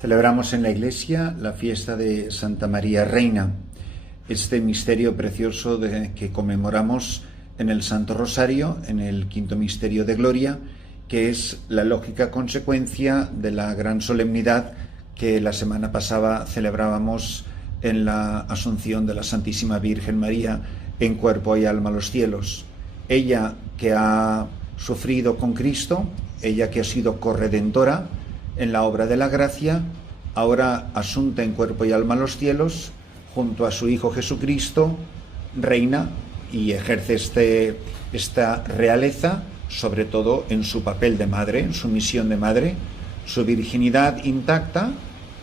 Celebramos en la Iglesia la fiesta de Santa María Reina, este misterio precioso que conmemoramos en el Santo Rosario, en el quinto misterio de Gloria, que es la lógica consecuencia de la gran solemnidad que la semana pasada celebrábamos en la Asunción de la Santísima Virgen María en cuerpo y alma a los cielos. Ella que ha sufrido con Cristo, ella que ha sido corredentora en la obra de la gracia, ahora asunta en cuerpo y alma a los cielos, junto a su Hijo Jesucristo, reina y ejerce esta realeza, sobre todo en su papel de madre, en su misión de madre, su virginidad intacta,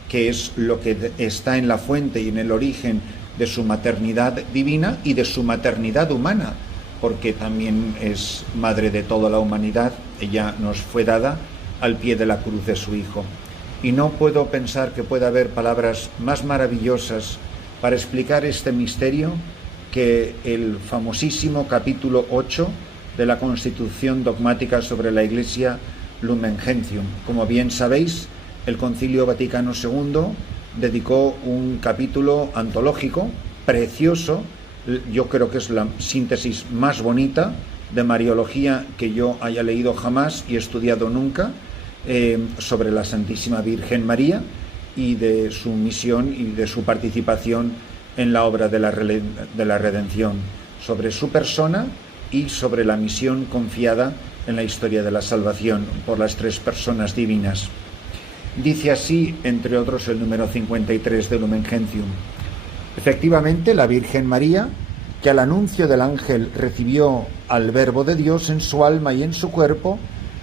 que es lo que está en la fuente y en el origen de su maternidad divina y de su maternidad humana, porque también es madre de toda la humanidad. Ella nos fue dada al pie de la cruz de su Hijo. Y no puedo pensar que pueda haber palabras más maravillosas para explicar este misterio que el famosísimo capítulo 8 de la Constitución dogmática sobre la Iglesia, Lumen Gentium. Como bien sabéis, el Concilio Vaticano II dedicó un capítulo antológico precioso. Yo creo que es la síntesis más bonita de Mariología que yo haya leído jamás y estudiado nunca, sobre la Santísima Virgen María y de su misión y de su participación en la obra de la redención, sobre su persona y sobre la misión confiada en la historia de la salvación por las tres personas divinas. Dice así, entre otros, el número 53 de Lumen Gentium. Efectivamente, la Virgen María, que al anuncio del ángel recibió al Verbo de Dios en su alma y en su cuerpo,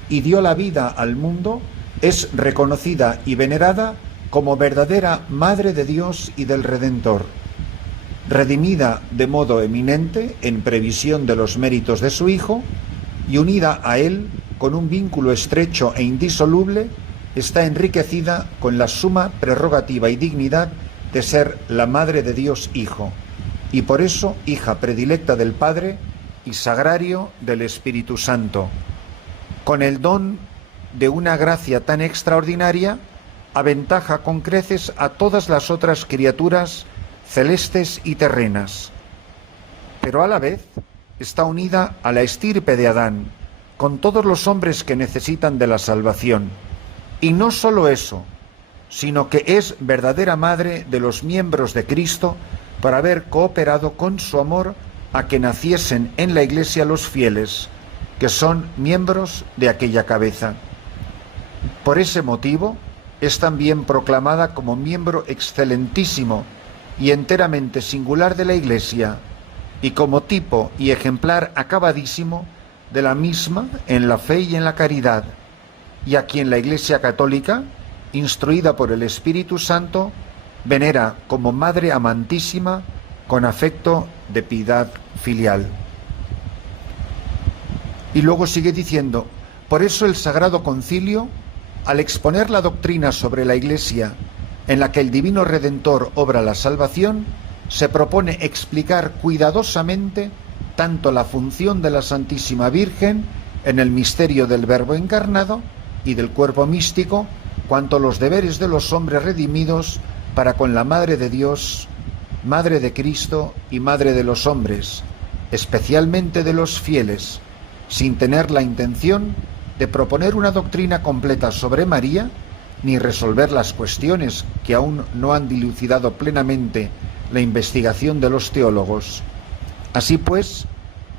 y dio la vida al mundo, es reconocida y venerada como verdadera Madre de Dios y del Redentor. Redimida de modo eminente en previsión de los méritos de su Hijo y unida a Él con un vínculo estrecho e indisoluble, está enriquecida con la suma prerrogativa y dignidad de ser la Madre de Dios Hijo, y por eso hija predilecta del Padre y sagrario del Espíritu Santo. Con el don de una gracia tan extraordinaria, aventaja con creces a todas las otras criaturas celestes y terrenas, pero a la vez está unida a la estirpe de Adán, con todos los hombres que necesitan de la salvación. Y no solo eso, sino que es verdadera madre de los miembros de Cristo por haber cooperado con su amor a que naciesen en la Iglesia los fieles, que son miembros de aquella cabeza. Por ese motivo, es también proclamada como miembro excelentísimo y enteramente singular de la Iglesia, y como tipo y ejemplar acabadísimo de la misma en la fe y en la caridad, y a quien la Iglesia Católica, instruida por el Espíritu Santo, venera como Madre amantísima con afecto de piedad filial. Y luego sigue diciendo, por eso el Sagrado Concilio, al exponer la doctrina sobre la Iglesia en la que el Divino Redentor obra la salvación, se propone explicar cuidadosamente tanto la función de la Santísima Virgen en el misterio del Verbo encarnado y del cuerpo místico, cuanto los deberes de los hombres redimidos para con la Madre de Dios, Madre de Cristo y Madre de los hombres, especialmente de los fieles, sin tener la intención de proponer una doctrina completa sobre María, ni resolver las cuestiones que aún no han dilucidado plenamente la investigación de los teólogos. Así pues,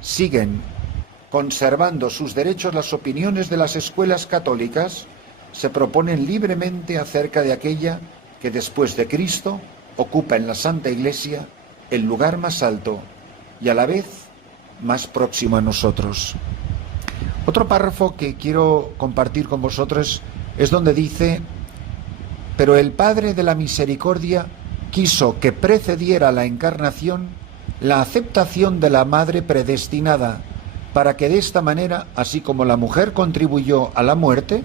siguen conservando sus derechos las opiniones de las escuelas católicas, se proponen libremente acerca de aquella que después de Cristo ocupa en la Santa Iglesia el lugar más alto y a la vez más próximo a nosotros. Otro párrafo que quiero compartir con vosotros es donde dice: pero el Padre de la Misericordia quiso que precediera la encarnación la aceptación de la Madre predestinada, para que de esta manera, así como la mujer contribuyó a la muerte,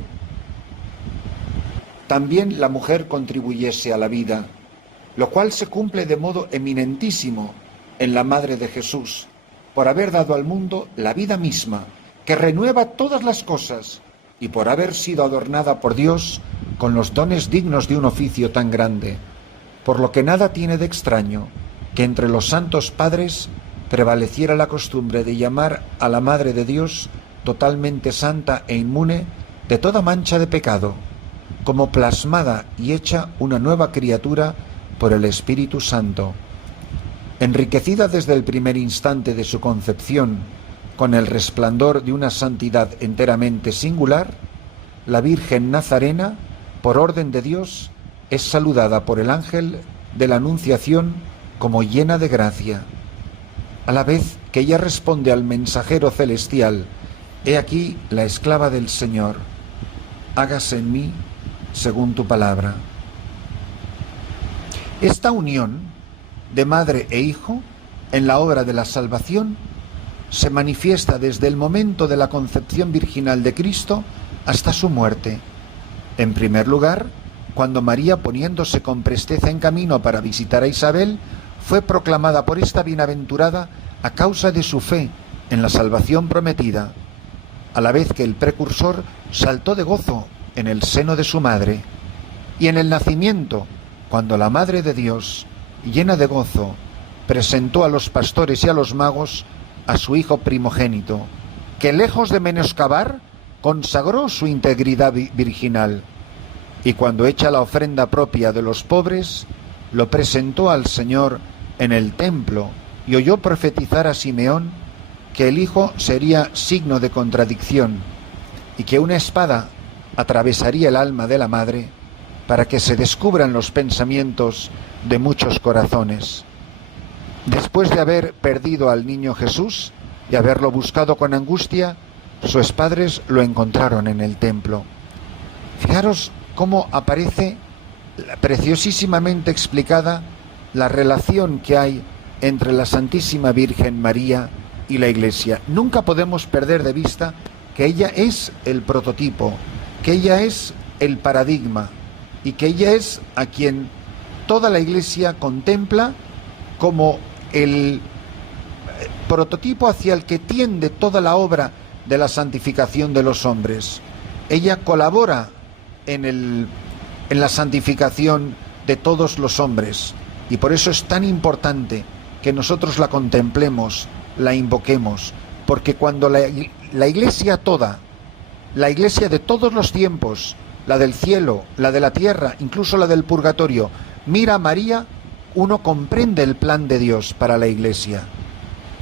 también la mujer contribuyese a la vida, lo cual se cumple de modo eminentísimo en la Madre de Jesús, por haber dado al mundo la vida misma, que renueva todas las cosas, y por haber sido adornada por Dios con los dones dignos de un oficio tan grande, por lo que nada tiene de extraño que entre los santos padres prevaleciera la costumbre de llamar a la Madre de Dios totalmente santa e inmune de toda mancha de pecado, como plasmada y hecha una nueva criatura por el Espíritu Santo. Enriquecida desde el primer instante de su concepción con el resplandor de una santidad enteramente singular, la Virgen Nazarena, por orden de Dios, es saludada por el ángel de la Anunciación como llena de gracia. A la vez que ella responde al mensajero celestial: «He aquí la esclava del Señor, hágase en mí según tu palabra». Esta unión de madre e hijo en la obra de la salvación se manifiesta desde el momento de la concepción virginal de Cristo hasta su muerte. En primer lugar, cuando María, poniéndose con presteza en camino para visitar a Isabel, fue proclamada por esta bienaventurada a causa de su fe en la salvación prometida, a la vez que el precursor saltó de gozo en el seno de su madre. Y en el nacimiento, cuando la Madre de Dios, llena de gozo, presentó a los pastores y a los magos a su hijo primogénito, que lejos de menoscabar, consagró su integridad virginal, y cuando hecha la ofrenda propia de los pobres, lo presentó al Señor en el templo, y oyó profetizar a Simeón que el hijo sería signo de contradicción, y que una espada atravesaría el alma de la madre, para que se descubran los pensamientos de muchos corazones. Después de haber perdido al niño Jesús y haberlo buscado con angustia, sus padres lo encontraron en el templo. Fijaros cómo aparece preciosísimamente explicada la relación que hay entre la Santísima Virgen María y la Iglesia. Nunca podemos perder de vista que ella es el prototipo, que ella es el paradigma, y que ella es a quien toda la Iglesia contempla como el prototipo hacia el que tiende toda la obra de la santificación de los hombres. Ella colabora en la santificación de todos los hombres, y por eso es tan importante que nosotros la contemplemos, la invoquemos, porque cuando la Iglesia toda, la Iglesia de todos los tiempos, la del cielo, la de la tierra, incluso la del purgatorio, mira a María, uno comprende el plan de Dios para la Iglesia.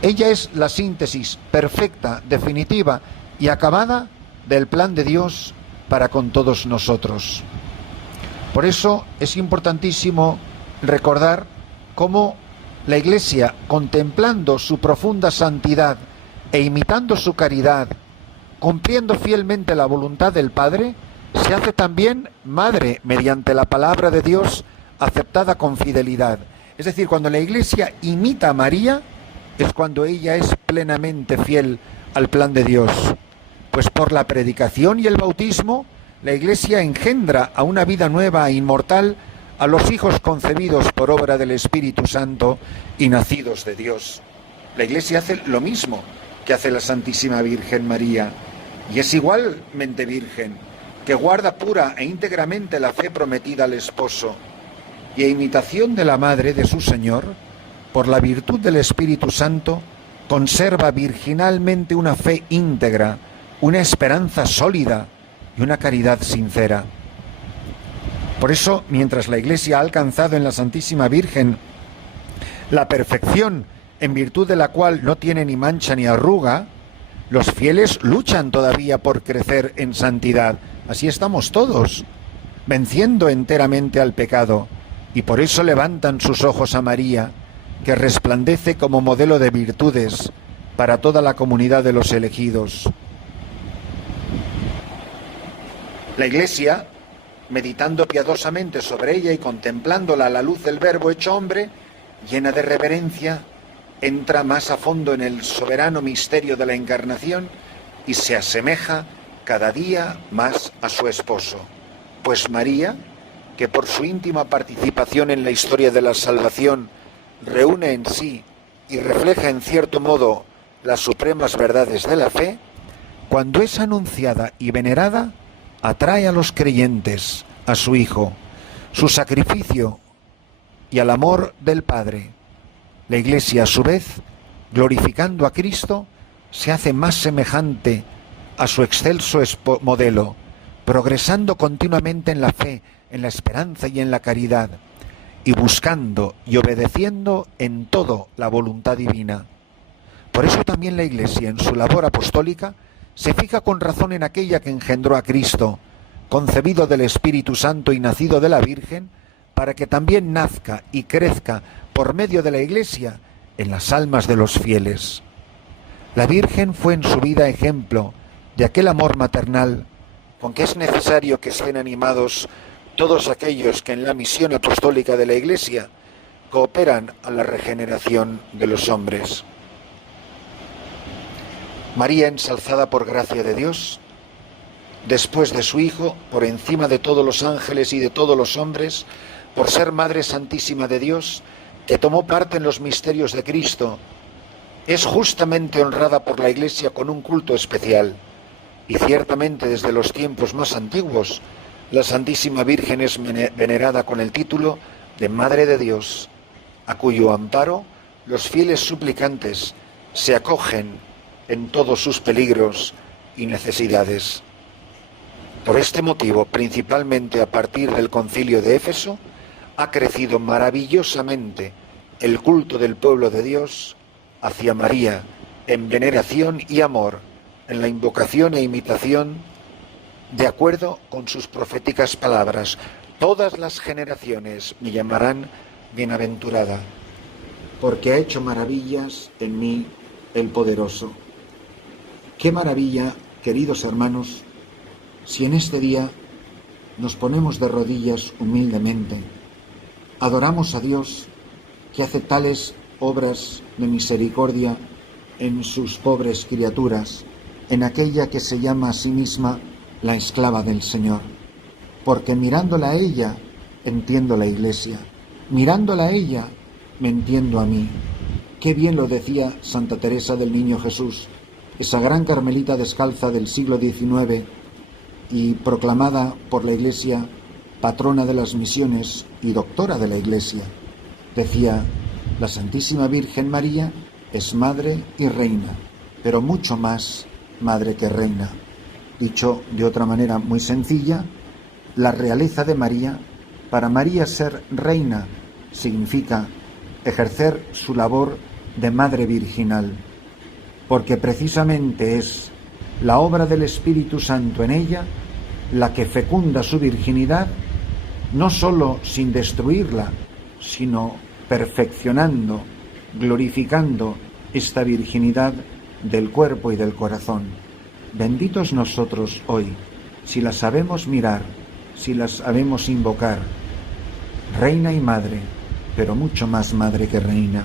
Ella es la síntesis perfecta, definitiva y acabada del plan de Dios para con todos nosotros. Por eso es importantísimo recordar cómo la Iglesia, contemplando su profunda santidad e imitando su caridad, cumpliendo fielmente la voluntad del Padre, se hace también madre mediante la palabra de Dios aceptada con fidelidad. Es decir, cuando la Iglesia imita a María, es cuando ella es plenamente fiel al plan de Dios. Pues por la predicación y el bautismo, la Iglesia engendra a una vida nueva e inmortal a los hijos concebidos por obra del Espíritu Santo y nacidos de Dios. La Iglesia hace lo mismo que hace la Santísima Virgen María, y es igualmente virgen, que guarda pura e íntegramente la fe prometida al esposo, y a imitación de la Madre de su Señor, por la virtud del Espíritu Santo, conserva virginalmente una fe íntegra, una esperanza sólida y una caridad sincera. Por eso, mientras la Iglesia ha alcanzado en la Santísima Virgen la perfección, en virtud de la cual no tiene ni mancha ni arruga, los fieles luchan todavía por crecer en santidad. Así estamos todos, venciendo enteramente al pecado, y por eso levantan sus ojos a María, que resplandece como modelo de virtudes para toda la comunidad de los elegidos. La Iglesia, meditando piadosamente sobre ella y contemplándola a la luz del Verbo hecho hombre, llena de reverencia, entra más a fondo en el soberano misterio de la Encarnación y se asemeja cada día más a su esposo. Pues María, que por su íntima participación en la historia de la salvación reúne en sí y refleja en cierto modo las supremas verdades de la fe, cuando es anunciada y venerada, atrae a los creyentes a su Hijo, su sacrificio y al amor del Padre. La Iglesia, a su vez, glorificando a Cristo, se hace más semejante a su excelso modelo, progresando continuamente en la fe, en la esperanza y en la caridad, y buscando y obedeciendo en todo la voluntad divina. Por eso también la Iglesia, en su labor apostólica, se fija con razón en aquella que engendró a Cristo, concebido del Espíritu Santo y nacido de la Virgen, para que también nazca y crezca por medio de la Iglesia en las almas de los fieles. La Virgen fue en su vida ejemplo de aquel amor maternal con que es necesario que estén animados todos aquellos que en la misión apostólica de la Iglesia cooperan a la regeneración de los hombres. María, ensalzada por gracia de Dios, después de su Hijo, por encima de todos los ángeles y de todos los hombres, por ser Madre Santísima de Dios, que tomó parte en los misterios de Cristo, es justamente honrada por la Iglesia con un culto especial. Y ciertamente desde los tiempos más antiguos, la Santísima Virgen es venerada con el título de Madre de Dios, a cuyo amparo los fieles suplicantes se acogen en todos sus peligros y necesidades. Por este motivo, principalmente a partir del Concilio de Éfeso, ha crecido maravillosamente el culto del pueblo de Dios hacia María en veneración y amor, en la invocación e imitación, de acuerdo con sus proféticas palabras: todas las generaciones me llamarán bienaventurada, porque ha hecho maravillas en mí el poderoso. Qué maravilla, queridos hermanos, si en este día nos ponemos de rodillas humildemente, adoramos a Dios que hace tales obras de misericordia en sus pobres criaturas, en aquella que se llama a sí misma la esclava del Señor, porque mirándola a ella entiendo la Iglesia, mirándola a ella me entiendo a mí. Qué bien lo decía Santa Teresa del Niño Jesús, esa gran carmelita descalza del siglo XIX y proclamada por la Iglesia patrona de las misiones y doctora de la Iglesia. Decía: la Santísima Virgen María es madre y reina, pero mucho más madre que reina. Dicho de otra manera muy sencilla, la realeza de María, para María ser reina significa ejercer su labor de madre virginal, porque precisamente es la obra del Espíritu Santo en ella la que fecunda su virginidad, no sólo sin destruirla, sino perfeccionando, glorificando esta virginidad del cuerpo y del corazón. Benditos nosotros hoy, si la sabemos mirar, si la sabemos invocar, reina y madre, pero mucho más madre que reina.